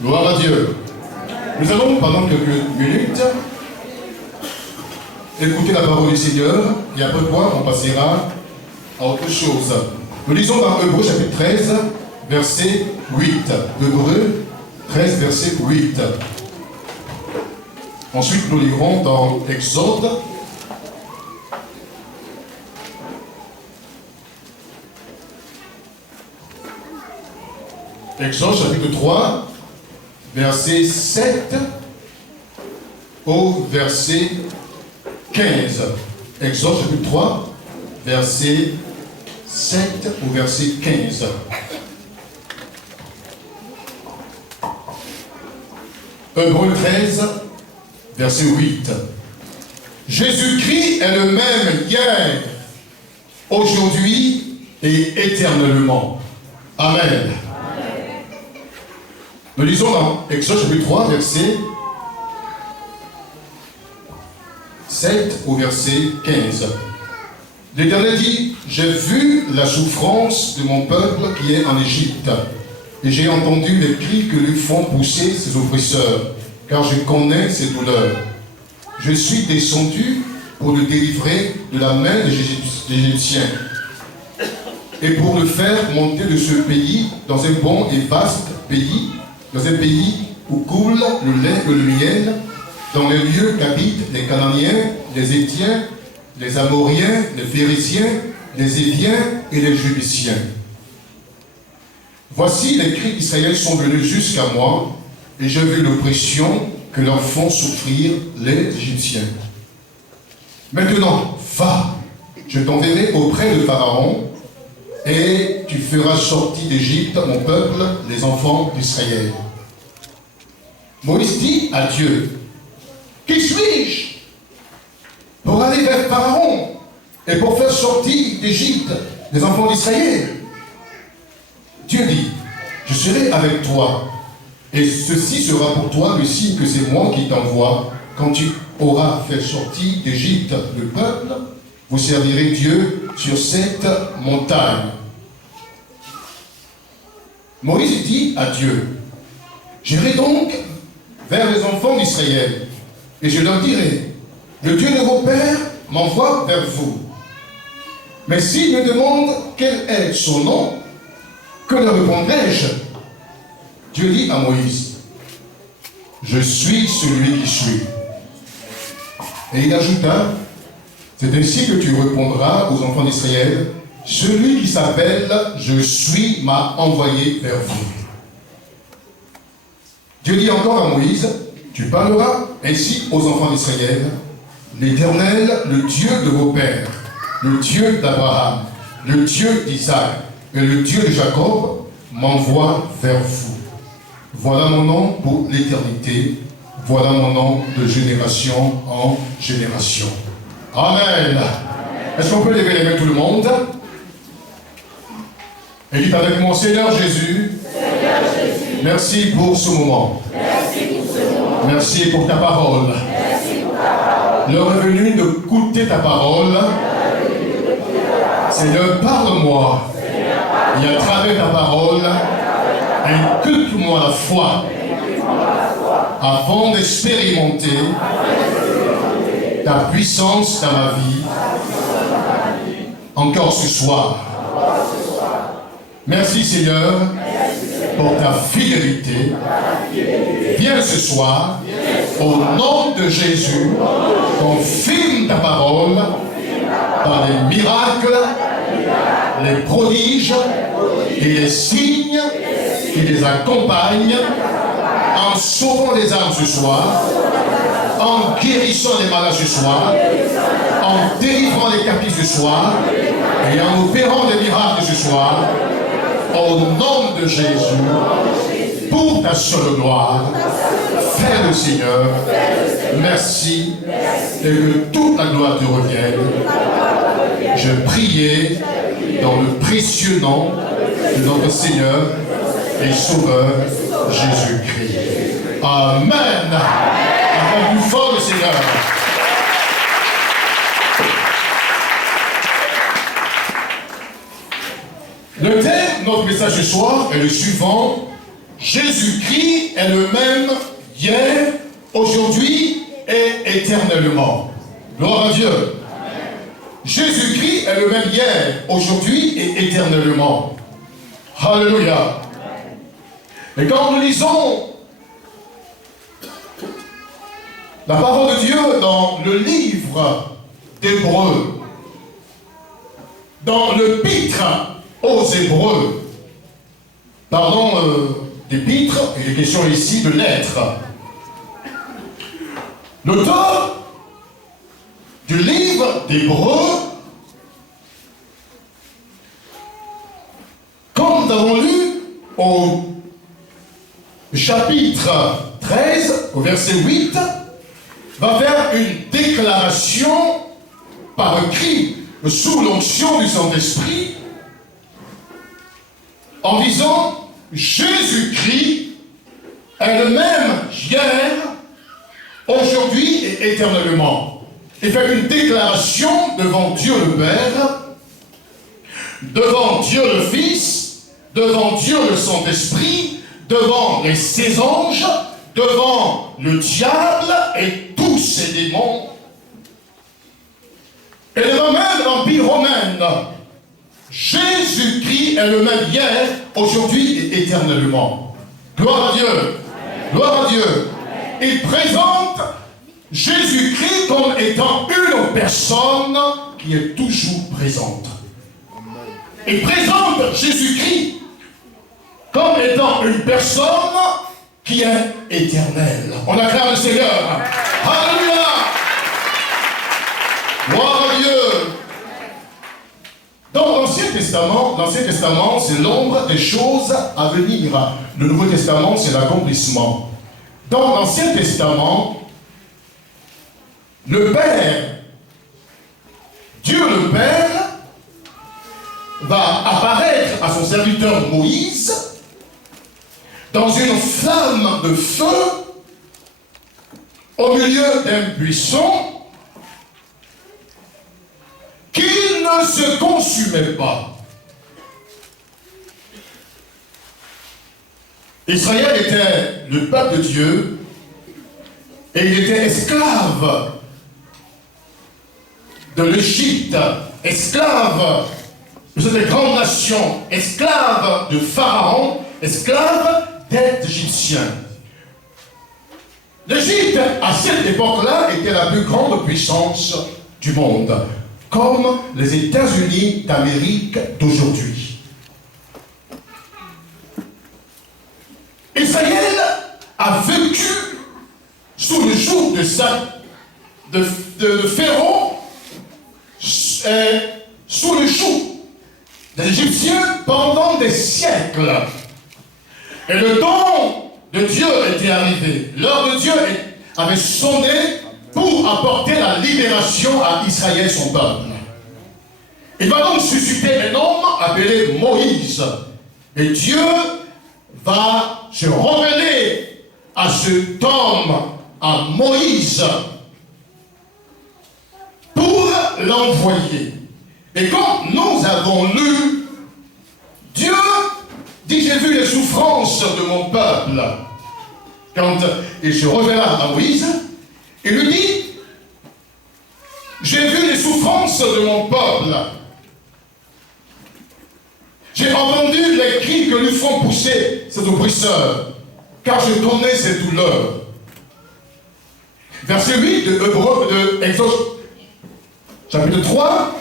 Gloire à Dieu. Nous allons, pendant quelques minutes, écouter la parole du Seigneur, et après quoi, on passera à autre chose. Nous lisons dans Hébreux chapitre 13, verset 8. Hébreux 13, verset 8. Ensuite, nous lirons dans Exode. Exode chapitre 3, verset 7 au verset 15. Exode chapitre 3, verset 7 au verset 15. Hébreux 13, verset 8. Jésus-Christ est le même hier, aujourd'hui et éternellement. Amen. Nous lisons dans Exode chapitre 3, verset 7 au verset 15. L'Éternel dit, j'ai vu la souffrance de mon peuple qui est en Égypte, et j'ai entendu les cris que lui font pousser ses oppresseurs, car je connais ses douleurs. Je suis descendu pour le délivrer de la main des Égyptiens, et pour le faire monter de ce pays dans un bon et vaste pays, dans un pays où coule le lait et le miel, dans les lieux qu'habitent les Cananéens, les Héthiens, les Amoriens, les Phéréziens, les Éviens et les Jubiciens. Voici les cris d'Israël sont venus jusqu'à moi, et j'ai vu l'oppression que leur font souffrir les Égyptiens. Maintenant, va, je t'enverrai auprès de Pharaon, et tu feras sortir d'Égypte mon peuple, les enfants d'Israël. Moïse dit à Dieu, qui suis-je pour aller vers Pharaon et pour faire sortir d'Égypte les enfants d'Israël? Dieu dit, je serai avec toi, et ceci sera pour toi le signe que c'est moi qui t'envoie. Quand tu auras fait sortir d'Égypte le peuple, vous servirez Dieu sur cette montagne. Moïse dit à Dieu, j'irai donc vers les enfants d'Israël, et je leur dirai, le Dieu de vos pères m'envoie vers vous. Mais s'ils me demandent quel est son nom, que leur répondrai-je? Dieu dit à Moïse, je suis celui qui suis. Et il ajouta, c'est ainsi que tu répondras aux enfants d'Israël, celui qui s'appelle je suis m'a envoyé vers vous. Dieu dit encore à Moïse, tu parleras ainsi aux enfants d'Israël, l'Éternel, le Dieu de vos pères, le Dieu d'Abraham, le Dieu d'Isaac et le Dieu de Jacob m'envoie vers vous. Voilà mon nom pour l'éternité, voilà mon nom de génération en génération. Amen. Est-ce qu'on peut lever les mains tout le monde? Et dites avec moi, Seigneur Jésus, merci pour ce moment. Merci pour ta parole. L'heure est venue de goûter ta parole. Seigneur, parle-moi. Et à travers ta parole, inculque-moi la foi afin d'expérimenter ta puissance dans ma vie encore ce soir. Merci Seigneur pour ta fidélité. Viens ce soir, au nom de Jésus, confirme ta parole par les miracles, les prodiges et les signes qui les accompagnent, en sauvant les âmes ce soir, en guérissant les malades ce soir, en délivrant les captifs ce soir, et en opérant des miracles ce soir, au nom de Jésus, pour ta seule gloire, fais le Seigneur, merci, et que toute la gloire te revienne. Je priais dans le précieux nom de notre Seigneur et Sauveur Jésus-Christ. Amen. Encore plus fort le Seigneur. Le thème de notre message ce soir est le suivant, Jésus-Christ est le même hier, aujourd'hui et éternellement. Gloire à Dieu. Jésus-Christ est le même hier, aujourd'hui et éternellement. Alléluia. Et quand nous lisons la parole de Dieu dans le livre d'Hébreux, dans l'épître aux Hébreux, parlons d'épître, il est question ici de lettres. L'auteur du livre d'Hébreux, comme nous avons lu au chapitre 13, au verset 8, va faire une déclaration par écrit sous l'onction du Saint-Esprit en disant Jésus-Christ est le même hier, aujourd'hui et éternellement. Il fait une déclaration devant Dieu le Père, devant Dieu le Fils, devant Dieu le Saint-Esprit, devant les ses anges, devant le diable et tous ses démons. Et le Romain de l'Empire romain, Jésus-Christ est le même hier, aujourd'hui et éternellement. Gloire à Dieu. Amen. Gloire à Dieu. Amen. Il présente Jésus-Christ comme étant une personne qui est toujours présente. Il présente Jésus-Christ comme étant une personne qui est éternelle. On acclame le Seigneur. Alléluia. Gloire à Dieu. Dans l'Ancien Testament, c'est l'ombre des choses à venir. Le Nouveau Testament, c'est l'accomplissement. Dans l'Ancien Testament, le Père, Dieu le Père, va apparaître à son serviteur Moïse dans une flamme de feu au milieu d'un buisson qui ne se consumait pas. Israël était le peuple de Dieu et il était esclave de l'Égypte, esclave de cette grande nation, esclave de Pharaon, esclave des Égyptiens. L'Égypte, à cette époque-là, était la plus grande puissance du monde, comme les États-Unis d'Amérique d'aujourd'hui. Israël a vécu sous le joug de Pharaon, sous le joug des Égyptiens pendant des siècles. Et le temps de Dieu était arrivé. L'heure de Dieu avait sonné pour apporter la libération à Israël, son peuple. Il va donc susciter un homme appelé Moïse. Et Dieu va se révéler à cet homme, à Moïse, pour l'envoyer. Et quand nous avons lu, Dieu dit, j'ai vu les souffrances de mon peuple. Quand il se révéla à Moïse, il lui dit, j'ai vu les souffrances de mon peuple. J'ai entendu les cris que lui font pousser ces oppresseurs, car je connais ses douleurs. Verset 8 de Exode, chapitre 3,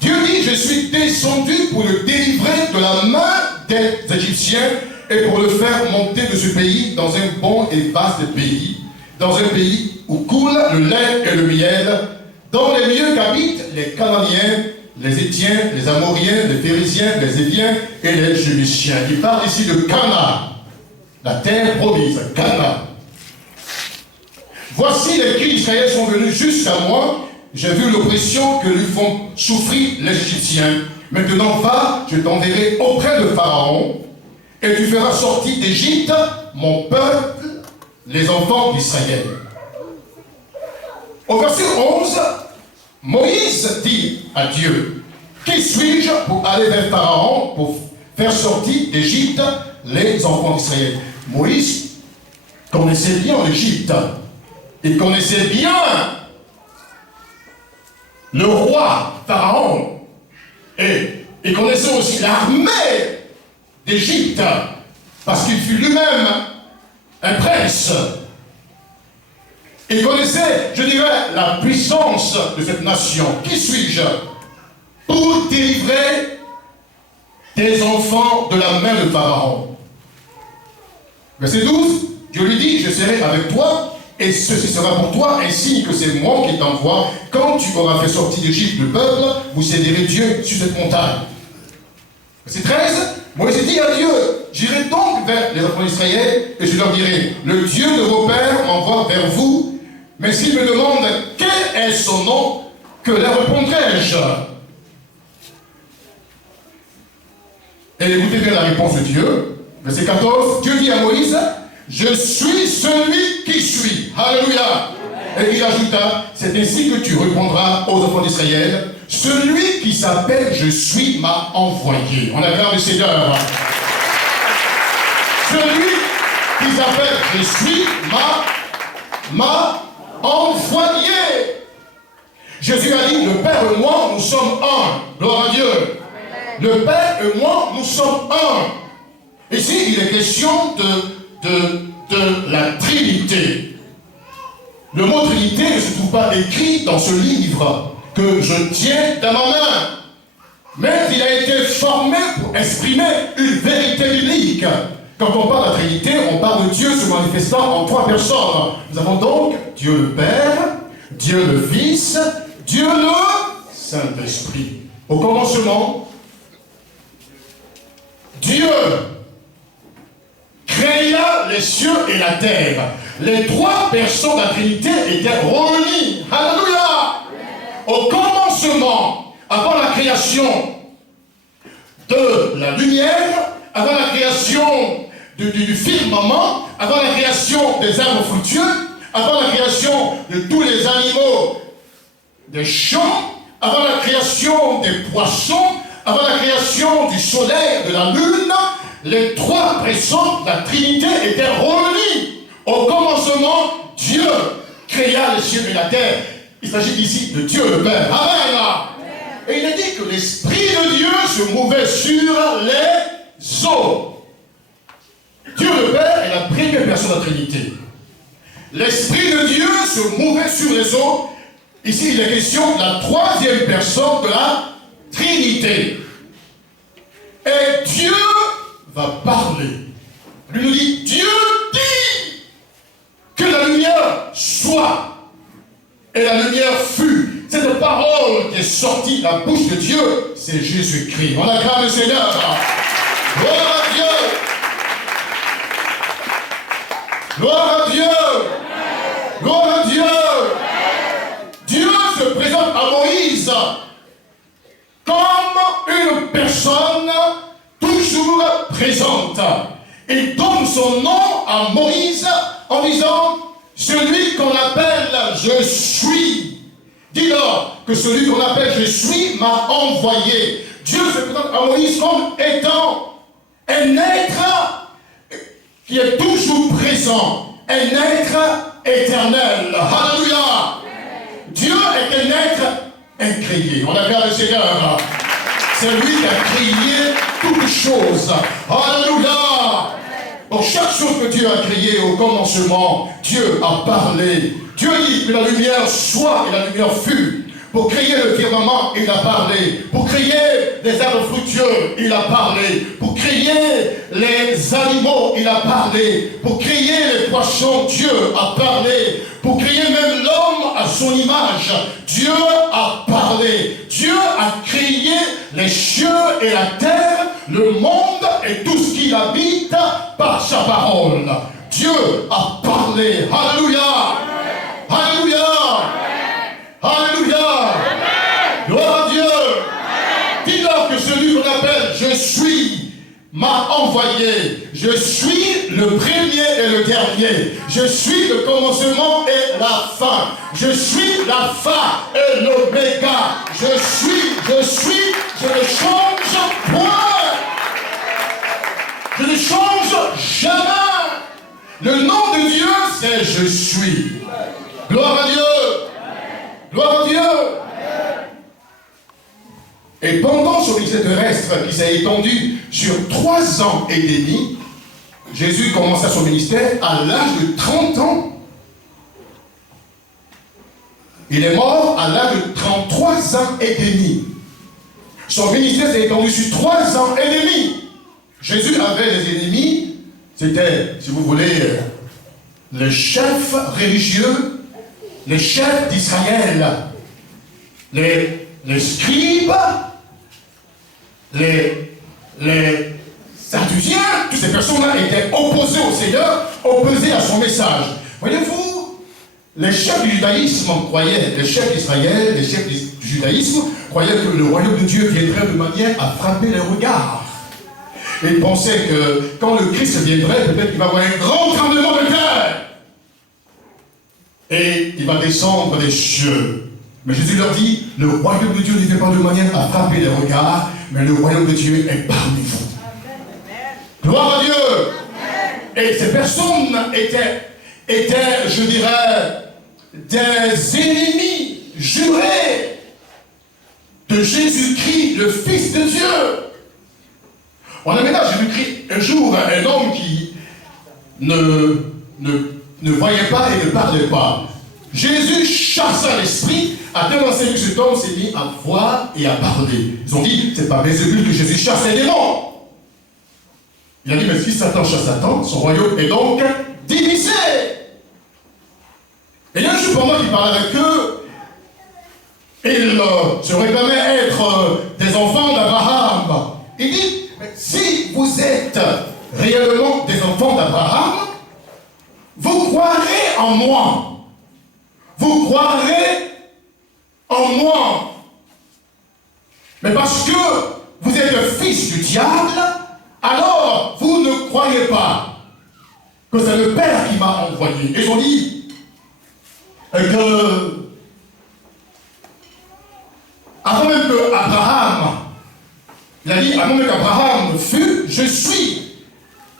Dieu dit, je suis descendu pour le délivrer de la main des Égyptiens et pour le faire monter de ce pays dans un bon et vaste pays, dans un pays où coule le lait et le miel, dans les lieux qu'habitent les Cananéens, les Étiens, les Amoriens, les Phérésiens, les Éviens et les Jébusiens. Il parle ici de Canaan, la terre promise, Canaan. Voici les cris d'Israël sont venus jusqu'à moi. J'ai vu l'oppression que lui font souffrir les Égyptiens. Maintenant, va, je t'enverrai auprès de Pharaon, et tu feras sortir d'Égypte mon peuple, les enfants d'Israël. Au verset 11, Moïse dit à Dieu, qui suis-je pour aller vers Pharaon, pour faire sortir d'Égypte les enfants d'Israël. Moïse connaissait bien l'Égypte. Il connaissait bien le roi Pharaon. Et il connaissait aussi l'armée d'Égypte. Parce qu'il fut lui-même un prince. Il connaissait, je dirais, la puissance de cette nation. Qui suis-je pour délivrer tes enfants de la main de Pharaon? Verset 12, Dieu lui dit, je serai avec toi, et ceci sera pour toi un signe que c'est moi qui t'envoie. Quand tu auras fait sortir d'Égypte le peuple, vous servirez Dieu sur cette montagne. Verset 13, Moïse dit à Dieu, j'irai donc vers les enfants d'Israël, et je leur dirai, le Dieu de vos pères m'envoie vers vous, mais s'ils me demandent quel est son nom, que leur répondrai-je? Et écoutez bien la réponse de Dieu. Verset 14, Dieu dit à Moïse, je suis celui qui suis. Alléluia. Et il ajouta, c'est ainsi que tu répondras aux enfants d'Israël, celui qui s'appelle je suis m'a envoyé. On acclame le Seigneur. Celui qui s'appelle je suis m'a envoyé. Jésus a dit, le Père et moi, nous sommes un. Gloire à Dieu. Le Père et moi, nous sommes un. Ici, il est question de la Trinité. Le mot Trinité ne se trouve pas écrit dans ce livre que je tiens dans ma main. Mais il a été formé pour exprimer une vérité biblique. Quand on parle de la Trinité, on parle de Dieu se manifestant en trois personnes. Nous avons donc Dieu le Père, Dieu le Fils, Dieu le Saint-Esprit. Au commencement, Dieu créa les cieux et la terre. Les trois personnes de la Trinité étaient réunies. Alléluia! Au commencement, avant la création de la lumière, avant la création du firmament, avant la création des arbres fructueux, avant la création de tous les animaux des champs, avant la création des poissons, avant la création du soleil, de la lune, les trois personnes de la Trinité étaient réunies. Au commencement, Dieu créa les cieux et la terre. Il s'agit ici de Dieu le Père. Amen. Et il est dit que l'Esprit de Dieu se mouvait sur les eaux. Dieu le Père est la première personne de la Trinité. L'Esprit de Dieu se mouvait sur les eaux. Ici, il est question de la troisième personne de la Trinité. Et Dieu va parler. Lui nous dit, Dieu dit que la lumière soit. Et la lumière fut. Cette parole qui est sortie de la bouche de Dieu, c'est Jésus-Christ. On acclame le Seigneur. Gloire à Dieu. Gloire à Dieu. Gloire à Dieu. Dieu se présente à Moïse comme une personne toujours présente. Il donne son nom à Moïse en disant, celui qu'on appelle je suis. Dis-leur que celui qu'on appelle je suis m'a envoyé. Dieu se présente à Moïse comme étant un être qui est toujours présent, un être éternel. Alléluia. Dieu est un être incréé. On acclame le Seigneur. C'est lui qui a créé toutes choses. Alléluia. Donc chaque chose que Dieu a créée au commencement, Dieu a parlé. Dieu dit que la lumière soit et la lumière fut. Pour créer le firmament, il a parlé. Pour créer les arbres fructueux, il a parlé. Pour créer les animaux, il a parlé. Pour créer les poissons, Dieu a parlé. Pour créer même l'homme à son image, Dieu a parlé. Dieu a créé les cieux et la terre, le monde et tout ce qui habite par sa parole. Dieu a parlé. Alléluia. Alléluia. Alléluia. Gloire à Dieu. Dis-leur que celui qu'on appelle je suis m'a envoyé. Je suis le premier et le dernier. Je suis le commencement et la fin. Je suis l'alpha et l'oméga. Je suis, je ne change point. Je ne change jamais. Le nom de Dieu, c'est je suis. Gloire à Dieu. Gloire à Dieu. Et pendant son ministère terrestre qui s'est étendu sur 3 ans et demi, Jésus commença son ministère à l'âge de 30 ans. Il est mort à l'âge de 33 ans et demi. Son ministère s'est étendu sur 3 ans et demi. Jésus avait des ennemis. C'était, si vous voulez, les chefs religieux, les chefs d'Israël, les scribes, les Sadduciens. Toutes ces personnes-là étaient opposées au Seigneur, opposées à son message. Voyez-vous, les chefs du judaïsme croyaient, les chefs d'Israël, les chefs du judaïsme croyaient que le royaume de Dieu viendrait de manière à frapper les regards. Et ils pensaient que quand le Christ viendrait, peut-être qu'il va y avoir un grand tremblement de terre. Et il va descendre des cieux. Mais Jésus leur dit, le royaume de Dieu ne vient pas de manière à frapper les regards, mais le royaume de Dieu est parmi vous. Amen. Gloire à Dieu. Amen. Et ces personnes étaient, je dirais, des ennemis jurés de Jésus-Christ, le Fils de Dieu. On amène à Jésus-Christ un jour un homme qui ne voyait pas et ne parlait pas. Jésus chassa l'esprit, a tel enseigné que cet homme s'est mis à voir et à parler. Ils ont dit, c'est pas Bézébul que Jésus chasse les démons. Il a dit, mais si Satan chasse Satan, son royaume est donc divisé. Et il y a un jour pendant qu'il parlait avec eux, il se réclamait être des enfants d'Abraham. Il dit, mais si vous êtes réellement des enfants d'Abraham, vous croirez en moi. Vous croirez en moi. Mais parce que vous êtes le fils du diable, alors vous ne croyez pas que c'est le Père qui m'a envoyé. Et ils ont dit que avant même que Abraham, il a dit, avant même qu'Abraham fût, je suis.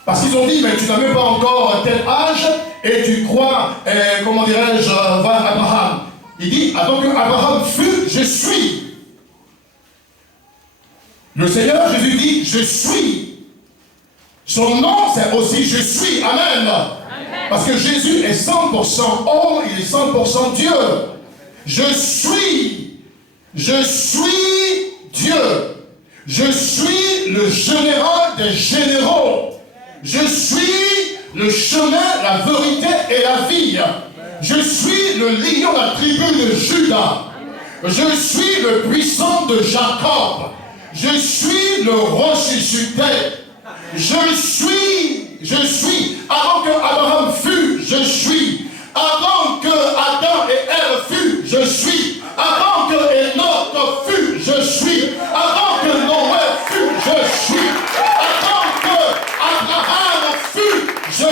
Parce qu'ils ont dit, mais tu n'as même pas encore tel âge et tu crois, comment dirais-je, voir Abraham. Il dit, avant que Abraham fût, je suis. Le Seigneur Jésus dit, je suis. Son nom, c'est aussi je suis. Amen. Amen. Parce que Jésus est 100% homme, il est 100% Dieu. Je suis. Je suis Dieu. Je suis le général des généraux. Je suis le chemin, la vérité et la vie. Je suis le lion de la tribu de Juda. Je suis le puissant de Jacob. Je suis le rocher sur terre. Je suis. Avant que Abraham fût, je suis. Avant que Adam et Ève fût, je suis. Avant que Enoch fût, je suis. Avant que Noé fût, je suis. Avant que Abraham fût, je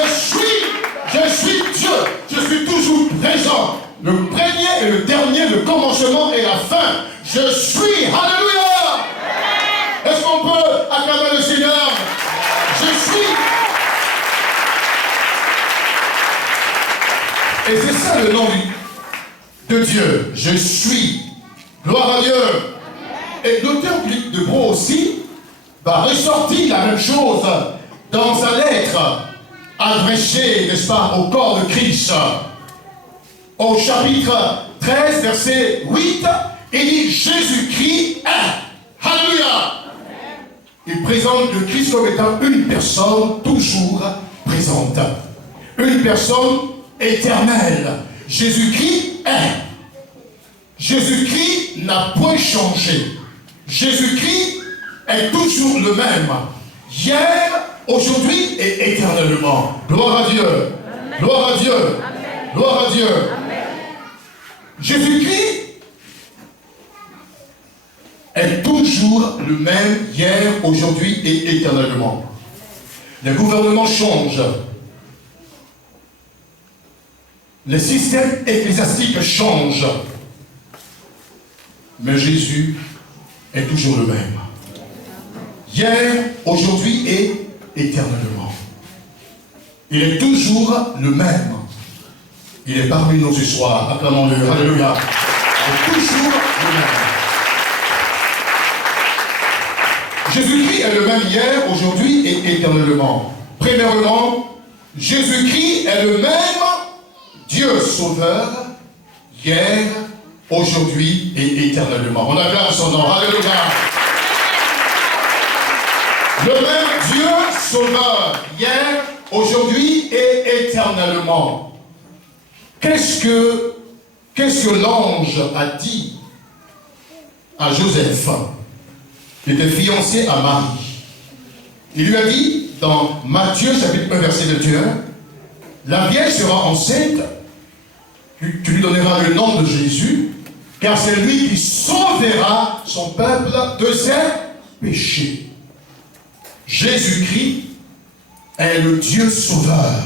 suis Dieu. Je suis toujours présent. Le premier et le dernier, le commencement et la fin. Je suis. Alléluia. Est-ce qu'on peut acclamer le Seigneur? Je suis. Et c'est ça le nom de Dieu. Je suis. Gloire à Dieu. Et l'auteur de Hébreux aussi va ressortir la même chose dans sa lettre adressée, n'est-ce pas, au corps de Christ. Au chapitre 13, verset 8, il dit Jésus-Christ est. Alléluia. Il présente le Christ comme étant une personne toujours présente. Une personne éternelle. Jésus-Christ est. Jésus-Christ n'a point changé. Jésus-Christ est toujours le même. Hier, aujourd'hui et éternellement. Gloire à Dieu. Amen. Gloire à Dieu. Amen. Gloire à Dieu. Amen. Jésus-Christ est toujours le même hier, aujourd'hui et éternellement. Les gouvernements changent. Les systèmes ecclésiastiques changent. Mais Jésus est toujours le même. Hier, aujourd'hui et éternellement. Il est toujours le même. Il est parmi nous ce soir. Acclamons-le. Alléluia. Il est toujours le même. Jésus-Christ est le même hier, aujourd'hui et éternellement. Premièrement, Jésus-Christ est le même Dieu sauveur, hier, aujourd'hui et éternellement. On acclame son nom. Alléluia. Le même Dieu sauveur, hier, aujourd'hui et éternellement. Qu'est-ce que l'ange a dit à Joseph, qui était fiancé à Marie? Il lui a dit, dans Matthieu chapitre 1, verset 21, la Vierge sera enceinte, tu lui donneras le nom de Jésus, car c'est lui qui sauvera son peuple de ses péchés. Jésus-Christ est le Dieu sauveur.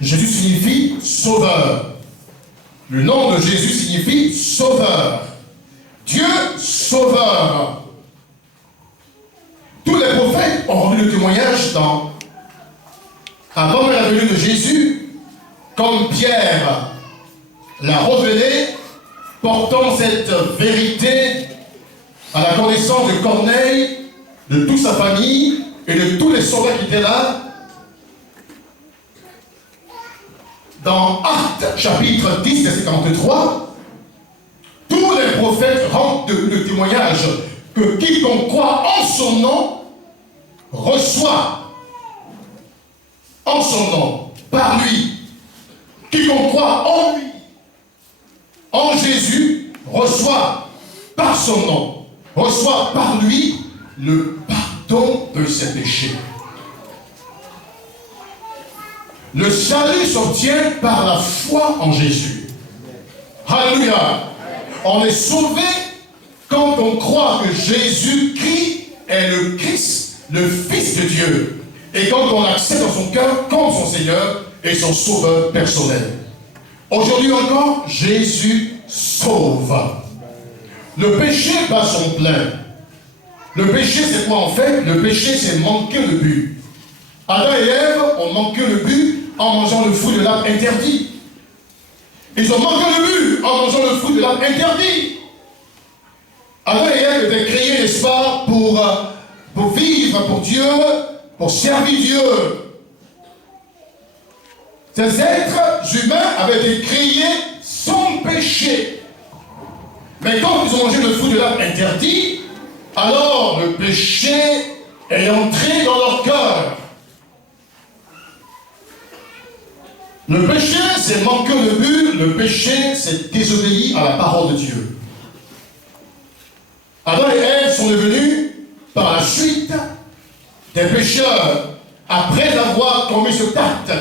Jésus signifie sauveur. Le nom de Jésus signifie sauveur. Dieu sauveur. Tous les prophètes ont rendu le témoignage avant la venue de Jésus, comme Pierre l'a révélé, portant cette vérité à la connaissance de Corneille, de toute sa famille et de tous les soldats qui étaient là. Dans Actes chapitre 10, verset 43, tous les prophètes rendent le témoignage que quiconque croit en son nom reçoit en son nom, par lui. Quiconque croit en lui, en Jésus, reçoit par son nom, reçoit par lui le pardon de ses péchés. Le salut s'obtient par la foi en Jésus. Alléluia. On est sauvé quand on croit que Jésus-Christ est le Christ, le Fils de Dieu. Et quand on accepte dans son cœur comme son Seigneur et son Sauveur personnel. Aujourd'hui encore, Jésus sauve. Le péché bat son plein. Le péché, c'est quoi en fait? Le péché, c'est manquer le but. Adam et Ève ont manqué le but en mangeant le fruit de l'arbre interdit. Ils ont manqué le but en mangeant le fruit de l'arbre interdit. Adam et Ève étaient créés, n'est-ce pas, pour vivre pour Dieu, pour servir Dieu. Ces êtres humains avaient été créés sans péché. Mais quand ils ont mangé le fruit de l'arbre interdit, alors le péché est entré dans leur cœur. Le péché, c'est manquer le but. Le péché, c'est désobéir à la parole de Dieu. Adam et Ève sont devenus, par la suite, des pécheurs, après avoir commis ce pacte,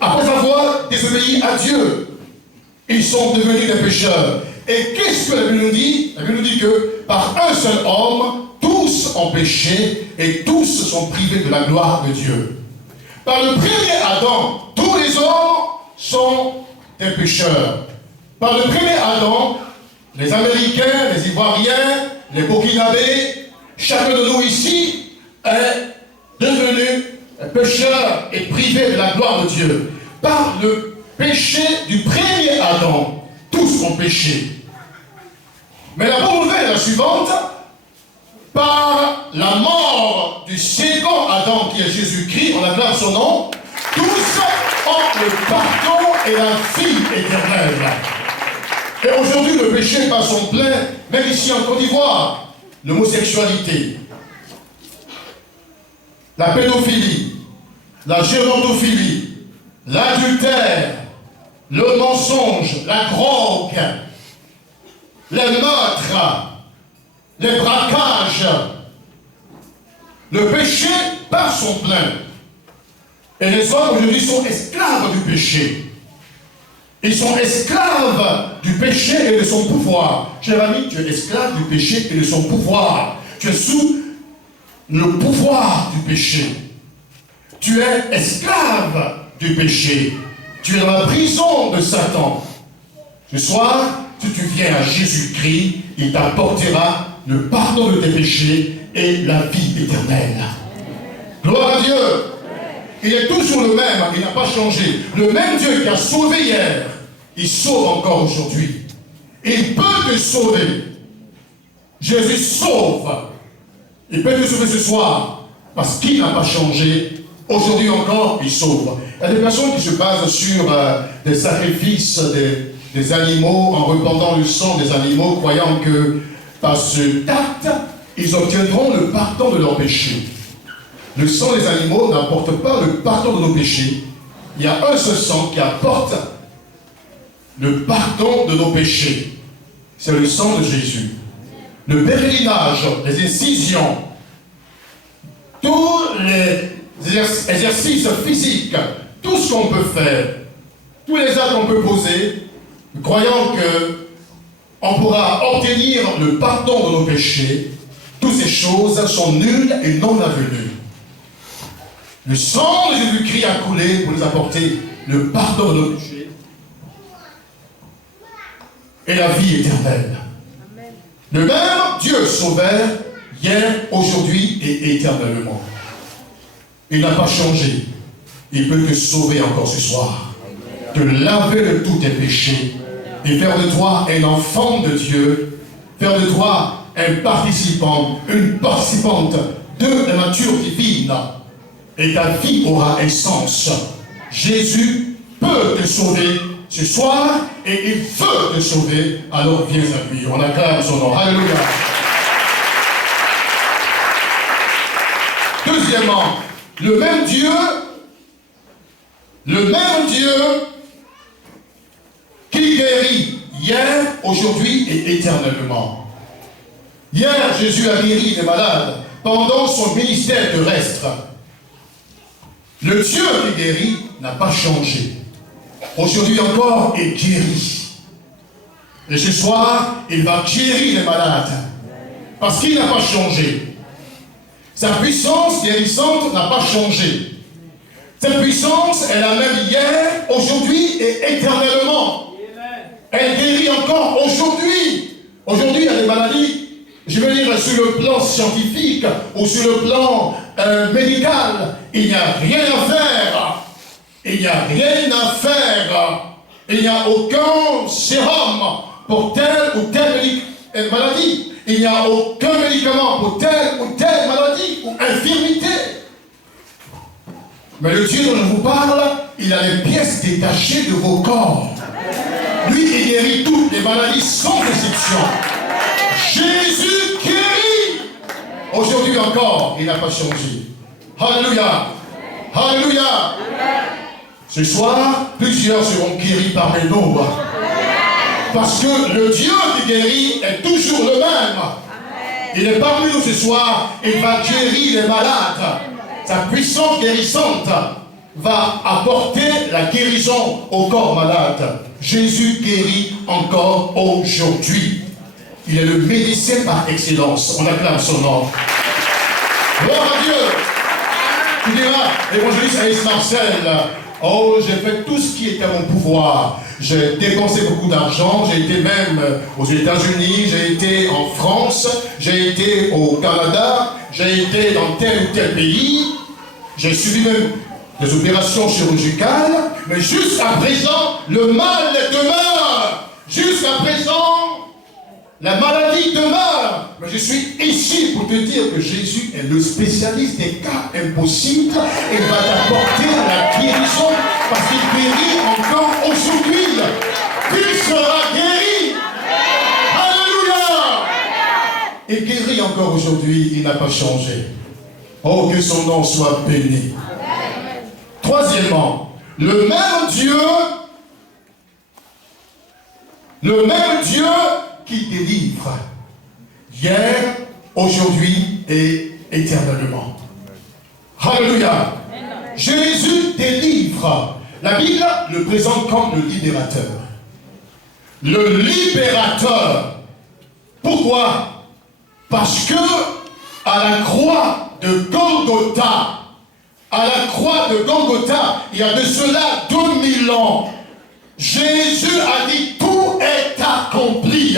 après avoir désobéi à Dieu. Ils sont devenus des pécheurs. Et qu'est-ce que la Bible nous dit? La Bible nous dit que par un seul homme, tous ont péché et tous se sont privés de la gloire de Dieu. Par le premier Adam, tous les hommes sont des pécheurs. Par le premier Adam, les Américains, les Ivoiriens, les Burkinabés, chacun de nous ici est devenu pécheur et privé de la gloire de Dieu. Par le péché du premier Adam, tous ont péché. Mais la bonne nouvelle est la suivante. Par la mort du second Adam qui est Jésus-Christ, on acclame son nom, tous ont le pardon et la vie éternelle. Et aujourd'hui, le péché bat son plein, même ici en Côte d'Ivoire. L'homosexualité, la pédophilie, la gérontophilie, l'adultère, le mensonge, la drogue, les meurtres, les braquages. Le péché bat son plein. Et les hommes aujourd'hui sont esclaves du péché. Ils sont esclaves du péché et de son pouvoir. Cher ami, tu es esclave du péché et de son pouvoir. Tu es sous le pouvoir du péché. Tu es esclave du péché. Tu es dans la prison de Satan. Ce soir, si tu viens à Jésus-Christ, il t'apportera le pardon de tes péchés et la vie éternelle. Gloire à Dieu. Il est toujours le même, il n'a pas changé. Le même Dieu qui a sauvé hier, il sauve encore aujourd'hui. Il peut te sauver. Jésus sauve. Il peut te sauver ce soir parce qu'il n'a pas changé. Aujourd'hui encore, il sauve. Il y a des personnes qui se basent sur des sacrifices des animaux en répandant le sang des animaux, croyant que par ce acte, ils obtiendront le pardon de leurs péchés. Le sang des animaux n'apporte pas le pardon de nos péchés. Il y a un seul sang qui apporte le pardon de nos péchés. C'est le sang de Jésus. Le pèlerinage, les incisions, tous les exercices physiques, tout ce qu'on peut faire, tous les actes qu'on peut poser, croyant qu'on pourra obtenir le pardon de nos péchés, toutes ces choses sont nulles et non avenues. Le sang de Jésus-Christ a coulé pour nous apporter le pardon de nos péchés et la vie éternelle. Amen. Le même Dieu sauveur, hier, aujourd'hui et éternellement. Il n'a pas changé. Il peut te sauver encore ce soir. Te laver de tous tes péchés et faire de toi un enfant de Dieu, faire de toi un participant, une participante de la nature divine. Et ta vie aura un sens. Jésus peut te sauver ce soir et il veut te sauver, alors viens à lui. On acclame son nom. Alléluia. Deuxièmement, le même Dieu qui guérit hier, aujourd'hui et éternellement. Hier, Jésus a guéri les malades pendant son ministère terrestre. Le Dieu qui guérit n'a pas changé. Aujourd'hui encore, il guérit. Et ce soir, il va guérir les malades. Parce qu'il n'a pas changé. Sa puissance guérissante n'a pas changé. Cette puissance est la même hier, aujourd'hui et éternellement. Elle guérit encore aujourd'hui. Aujourd'hui, il y a des maladies, je veux dire, sur le plan scientifique ou sur le plan médical, il n'y a rien à faire. Il n'y a rien à faire. Il n'y a aucun sérum pour telle ou telle maladie. Il n'y a aucun médicament pour telle ou telle maladie ou infirmité. Mais le Dieu dont je vous parle, il a les pièces détachées de vos corps. Lui, il guérit toutes les maladies sans exception. Jésus guérit. Aujourd'hui encore, il n'a pas changé. Alléluia. Alléluia. Ce soir, plusieurs seront guéris parmi nous. Parce que le Dieu qui guérit est toujours le même. Il est parmi nous ce soir, il va guérir les malades. Sa puissance guérissante va apporter la guérison au corps malade. Jésus guérit encore aujourd'hui. Il est le médecin par excellence. On acclame son nom. Gloire à Dieu. Tu diras, l'évangéliste Aïs Marcel, oh, j'ai fait tout ce qui était à mon pouvoir. J'ai dépensé beaucoup d'argent. J'ai été même aux États-Unis, j'ai été en France, j'ai été au Canada, j'ai été dans tel ou tel pays. J'ai suivi même des opérations chirurgicales. Mais jusqu'à présent, le mal demeure. Jusqu'à présent, la maladie demeure. Mais je suis ici pour te dire que Jésus est le spécialiste des cas impossibles. Il va t'apporter la guérison parce qu'il guérit encore aujourd'hui. Tu seras guéri. Alléluia. Il guérit encore aujourd'hui. Il n'a pas changé. Oh, que son nom soit béni. Troisièmement, le même Dieu qui délivre hier, aujourd'hui et éternellement. Alléluia. Jésus délivre. La Bible le présente comme le libérateur. Le libérateur. Pourquoi? Parce que à la croix de Golgotha, il y a de cela 2000 ans, Jésus a dit tout est accompli.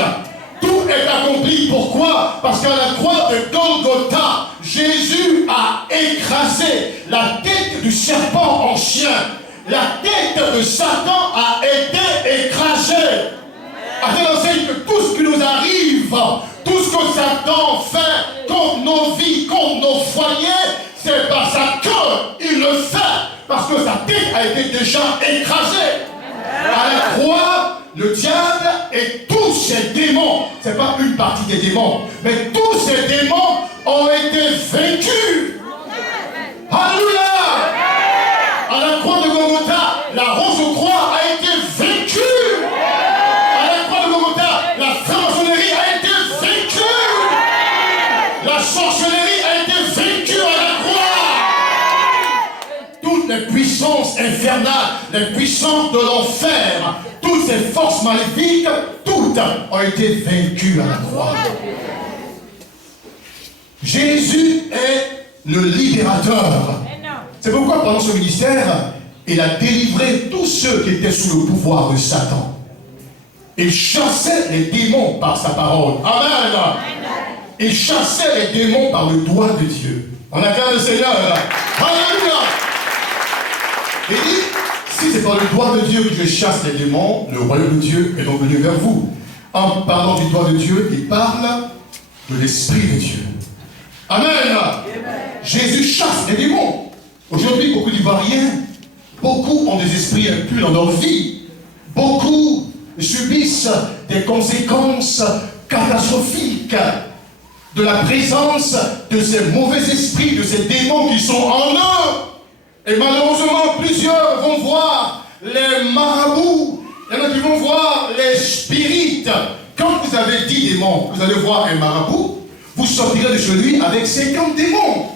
Tout est accompli. Pourquoi? Parce qu'à la croix de Golgotha, Jésus a écrasé la tête du serpent ancien. La tête de Satan a été écrasée. Afin d'enseigner que tout ce qui nous arrive, tout ce que Satan fait contre nos vies, contre nos foyers, c'est parce qu'il le fait. Parce que sa tête a été déjà écrasée. À la croix, le diable et tous ses démons, ce n'est pas une partie des démons, mais tous ces démons ont été vaincus. Alléluia! À la croix de Golgotha, la rose-croix a été vaincue. À la croix de Golgotha, la franc-maçonnerie a été vaincue. La sorcellerie a été vaincue à la croix. Toutes les puissances infernales, les puissances de l'enfer, toutes ces forces maléfiques, toutes ont été vaincues à la croix. Jésus est le libérateur. C'est pourquoi pendant ce ministère, il a délivré tous ceux qui étaient sous le pouvoir de Satan. Il chassait les démons par sa parole. Amen. Il chassait les démons par le doigt de Dieu. On acclame le Seigneur. Alléluia. Il dit, si c'est par le doigt de Dieu que je chasse les démons, le royaume de Dieu est donc venu vers vous. En parlant du doigt de Dieu, il parle de l'Esprit de Dieu. Amen. Jésus chasse les démons. Aujourd'hui, beaucoup d'Ivoiriens, beaucoup ont des esprits impurs dans leur vie. Beaucoup subissent des conséquences catastrophiques de la présence de ces mauvais esprits, de ces démons qui sont en eux. Et malheureusement, plusieurs vont voir les marabouts. Il y en a qui vont voir les spirites. Quand vous avez 10 démons, vous allez voir un marabout, vous sortirez de chez lui avec 50 démons.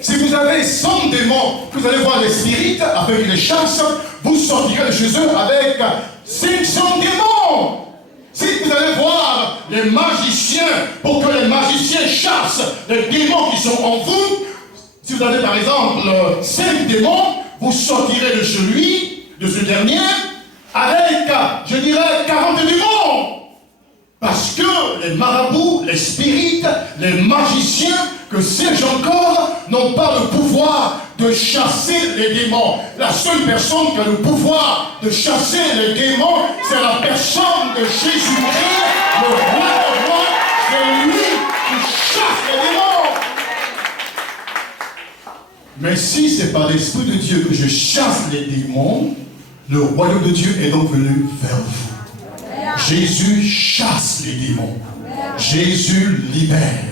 Si vous avez 100 démons, vous allez voir les spirites afin qu'ils les chassent, vous sortirez de chez eux avec 500 démons. Si vous allez voir les magiciens, pour que les magiciens chassent les démons qui sont en vous, si vous avez par exemple 5 démons, vous sortirez de chez lui, de ce dernier, avec, je dirais, 40 démons. Parce que les marabouts, les spirites, les magiciens, que ces gens encore n'ont pas le pouvoir de chasser les démons. La seule personne qui a le pouvoir de chasser les démons, c'est la personne de Jésus-Christ, le roi des rois. C'est lui qui chasse les démons. Mais si c'est par l'Esprit de Dieu que je chasse les démons, le royaume de Dieu est donc venu vers vous. Jésus chasse les démons. Jésus libère.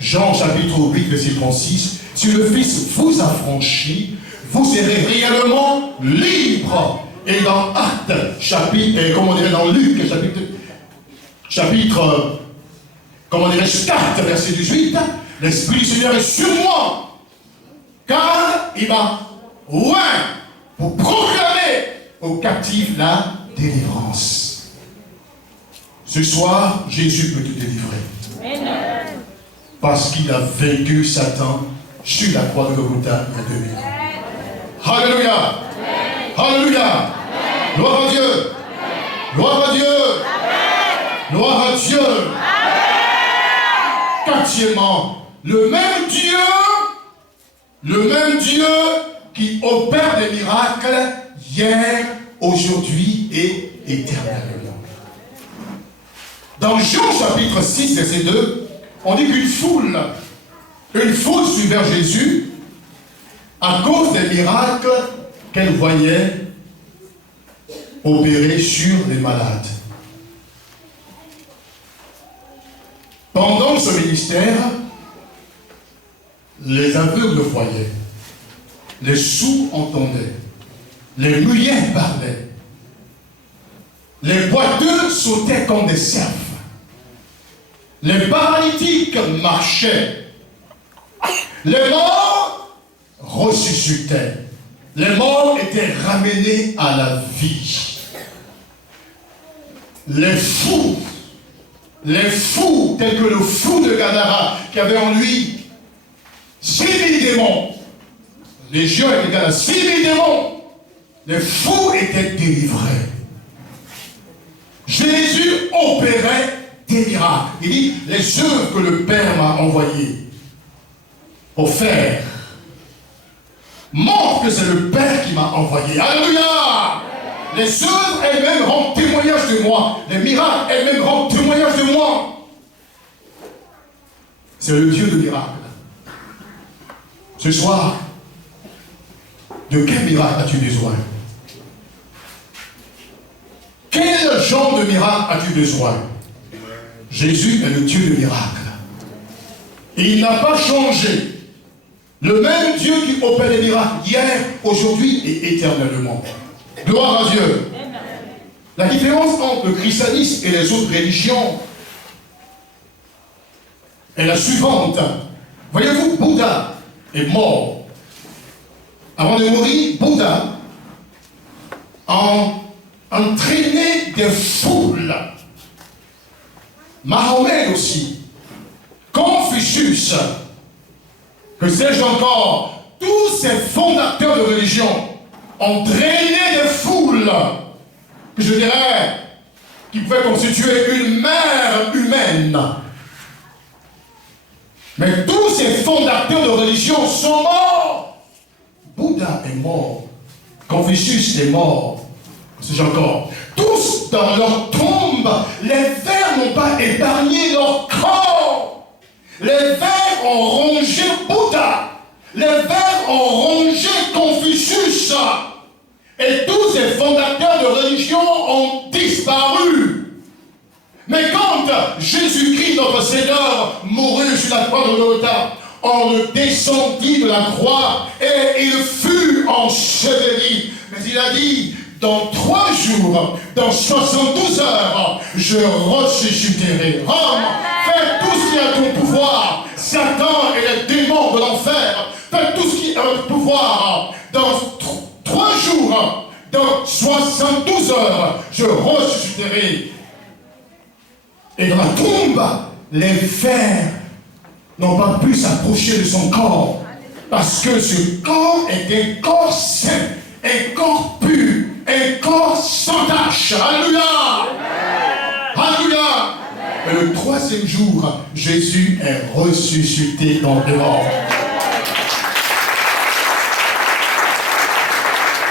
Jean chapitre 8, verset 36. Si le Fils vous affranchit, vous serez réellement libre. Et dans Actes, chapitre, et comme on dirait dans Luc, chapitre 4, verset 18, l'Esprit du Seigneur est sur moi, car il m'a oint pour proclamer aux captifs la délivrance. Ce soir, Jésus peut te délivrer. Amen. Parce qu'il a vaincu Satan sur la croix de Golgotha il y a 2000 ans. Alléluia. Alléluia. Gloire à Dieu. Gloire à Dieu. Gloire à Dieu. Quatrièmement, le même Dieu qui opère des miracles hier, aujourd'hui et éternellement. Dans Jean chapitre 6, verset 2, on dit qu'une foule suivait Jésus à cause des miracles qu'elle voyait opérer sur les malades. Pendant ce ministère, les aveugles voyaient, les sourds entendaient, les muets parlaient, les boiteux sautaient comme des cerfs. Les paralytiques marchaient. Les morts ressuscitaient. Les morts étaient ramenés à la vie. Les fous tels que le fou de Gadara, qui avait en lui 6000 démons. Les légion étaient égal à 6000 démons. Les fous étaient délivrés. Jésus opérait des miracles. Il dit, les œuvres que le Père m'a envoyées. faire montre que c'est le Père qui m'a envoyé. Alléluia! Les œuvres elles-mêmes rendent témoignage de moi. Les miracles elles-mêmes rendent témoignage de moi. C'est le Dieu de miracles. Ce soir, de quel miracle as-tu besoin? Quel genre de miracle as-tu besoin? Jésus est le Dieu de miracles. Et il n'a pas changé. Le même Dieu qui opère les miracles hier, aujourd'hui et éternellement. Gloire à Dieu. La différence entre le christianisme et les autres religions est la suivante. Voyez-vous, Bouddha est mort. Avant de mourir, Bouddha a entraîné des foules. Mahomet aussi. Confucius. Que sais-je encore? Tous ces fondateurs de religion ont drainé des foules, que je dirais, qui pouvaient constituer une mer humaine. Mais tous ces fondateurs de religion sont morts. Bouddha est mort. Confucius est mort. C'est encore. Tous dans leur tombe, les vers n'ont pas épargné leur corps. Les vers ont rongé Bouddha. Les vers ont rongé Confucius. Et tous ces fondateurs de religion ont disparu. Mais quand Jésus-Christ, notre Seigneur, mourut sur la croix de Golgotha, on le descendit de la croix et il fut enseveli. Mais il a dit, dans 3 jours, dans 72 heures, je ressusciterai. Rome, fais tout ce qui est à ton pouvoir. Satan et les démons de l'enfer, fais tout ce qui est à ton pouvoir. Dans 3 jours, dans 72 heures, je ressusciterai. Et dans la tombe, les vers n'ont pas pu s'approcher de son corps. Parce que ce corps est un corps saint, un corps pur, un corps sans tache. Alléluia! Alléluia! Et le 3e jour, Jésus est ressuscité dans les morts.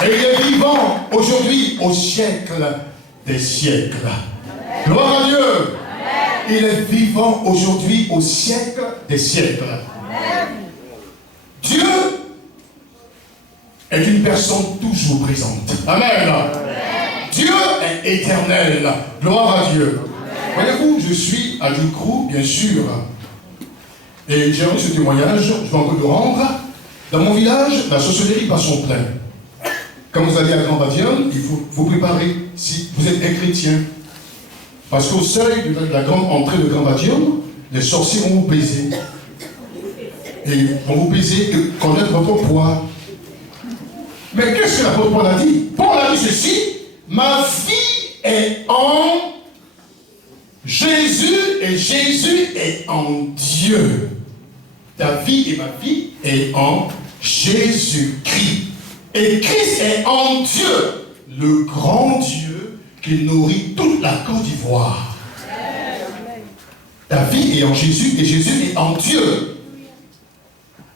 Et il est vivant aujourd'hui au siècle des siècles. Gloire à Dieu! Il est vivant aujourd'hui au siècle des siècles. Dieu est une personne toujours présente. Amen. Dieu est éternel. Gloire à Dieu. Voyez-vous, je suis à Ducrou, bien sûr. Et j'ai reçu ce témoignage, je vais encore le rendre. Dans mon village, la sorcellerie passe son plein. Quand vous allez à Grand Badian, il faut vous préparer si vous êtes un chrétien. Parce qu'au seuil de la grande entrée de Grand Badian, les sorciers vont vous baiser. Et vont vous baiser de connaître votre poids. Mais qu'est-ce que l'apôtre Paul a dit? Paul a dit ceci: ma vie est en Jésus et Jésus est en Dieu. Ta vie et ma vie est en Jésus-Christ. Et Christ est en Dieu, le grand Dieu qui nourrit toute la Côte d'Ivoire. Ta vie est en Jésus et Jésus est en Dieu.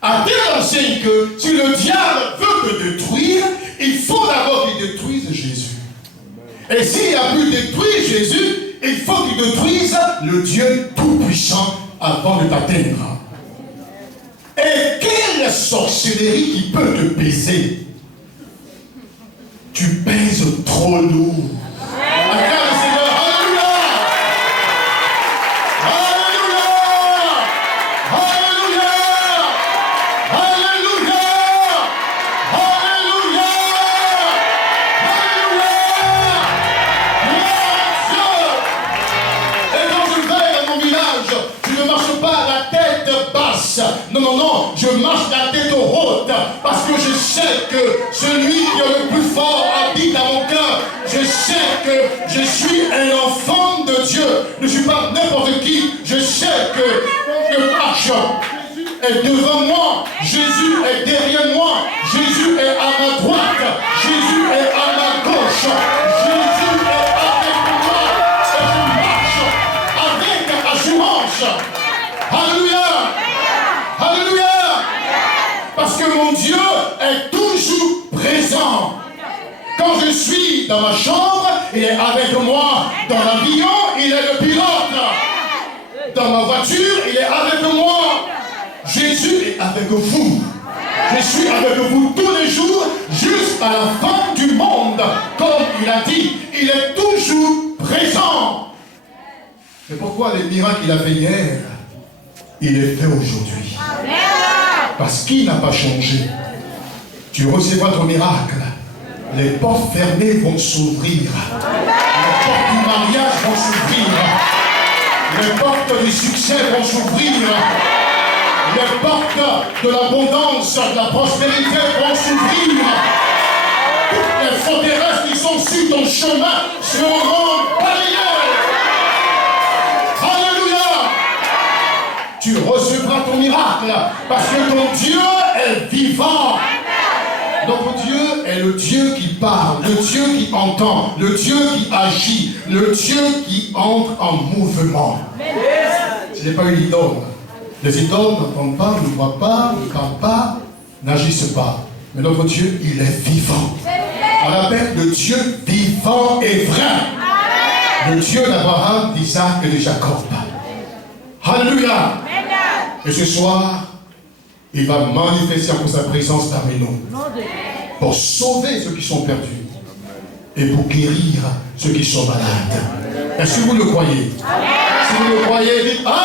A tel enseigne que si le diable veut te détruire, il faut d'abord qu'il détruise Jésus. Et s'il a pu détruire Jésus, il faut qu'il détruise le Dieu Tout-Puissant avant de t'atteindre. Et quelle sorcellerie qui peut te peser? Tu pèses trop lourd. Acclame le Seigneur. Alléluia! Alléluia! Alléluia! Alléluia! Alléluia! Alléluia! Et quand je vais dans mon village, je ne marche pas la tête basse. Non, non, non, je marche la tête haute. Parce que je sais que celui qui est le plus fort habite dans mon cœur. Je sais que je suis un enfant de Dieu. Je ne suis pas n'importe qui. Je sais que quand je marche, Jésus est devant moi. Jésus est derrière moi. Jésus est à ma droite. Jésus est à ma gauche. Jésus est avec moi. Et je marche avec assurance. Alléluia. Alléluia. Quand je suis dans ma chambre, il est avec moi. Dans l'avion, il est le pilote. Dans ma voiture, il est avec moi. Jésus est avec vous. Je suis avec vous tous les jours, jusqu'à la fin du monde. Comme il a dit, il est toujours présent. Mais pourquoi les miracles qu'il a fait hier, il est fait aujourd'hui? Parce qu'il n'a pas changé. Tu recevras ton miracle. Les portes fermées vont s'ouvrir. Les portes du mariage vont s'ouvrir. Les portes du succès vont s'ouvrir. Les portes de l'abondance, de la prospérité vont s'ouvrir. Toutes les forteresses qui sont sur ton chemin seront balayées. Alléluia! Tu recevras ton miracle parce que ton Dieu est vivant. Notre Dieu est le Dieu qui parle, le Dieu qui entend, le Dieu qui agit, le Dieu qui entre en mouvement. Ce n'est pas une idole. Les idoles n'entendent pas, ne voient pas, ne parlent pas, n'agissent pas. Mais notre Dieu, il est vivant. On l'appelle le Dieu vivant et vrai. Le Dieu d'Abraham, d'Isaac et de Jacob. Alléluia. Et ce soir, il va manifester encore sa présence parmi nous. Pour sauver ceux qui sont perdus. Et pour guérir ceux qui sont malades. Est-ce que vous le croyez? Si vous le croyez, dites Amen.